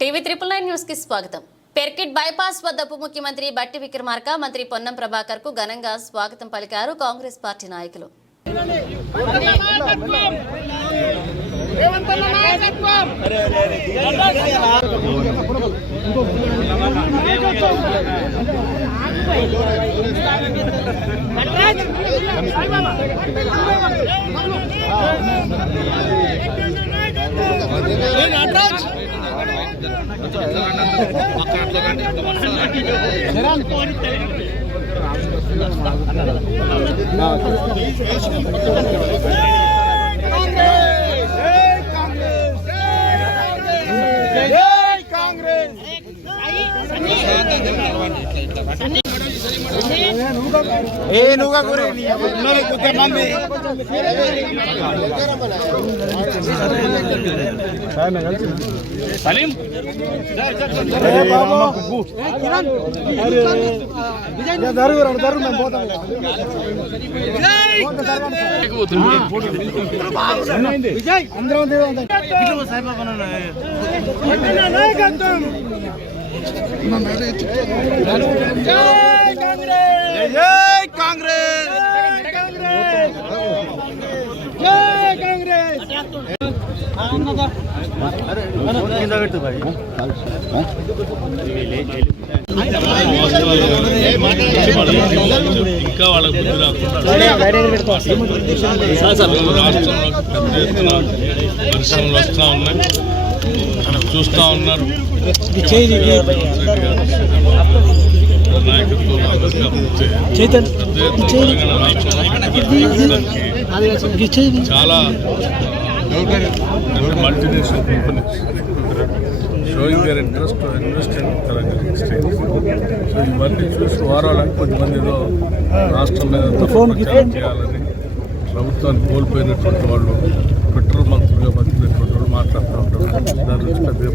TV 999 news కి స్వాగతం. Perkit bypass వద్ద ఉప ముఖ్యమంత్రి బట్టి విక్రమార్క, మంత్రి పొన్నం ప్రభాకర్ కు ఘనంగా స్వాగతం పలికారు కాంగ్రెస్ పార్టీ నాయకులు. ఇంకా వాళ్ళకు బుద్ధి రాకుండా రాష్ట్రంలో పెద్ద ఎత్తున పరిశ్రమలు వస్తూ ఉన్నాయి, చూస్తూ ఉన్నారు. నాయకత్వంలో చాలా multinational companies showing their interest to invest in Telangana exchange. So ఇవన్నీ చూసి వారాలని కొద్దిమంది ఏదో రాష్ట్రం మీద ప్రచారం చేయాలని ప్రభుత్వాన్ని కోల్పోయినటువంటి వాళ్ళు, ట్విట్టర్ మంత్రులుగా బతికినటువంటి వాళ్ళు మాట్లాడుతూ ఉంటారు. దాని నుంచి పెద్దగా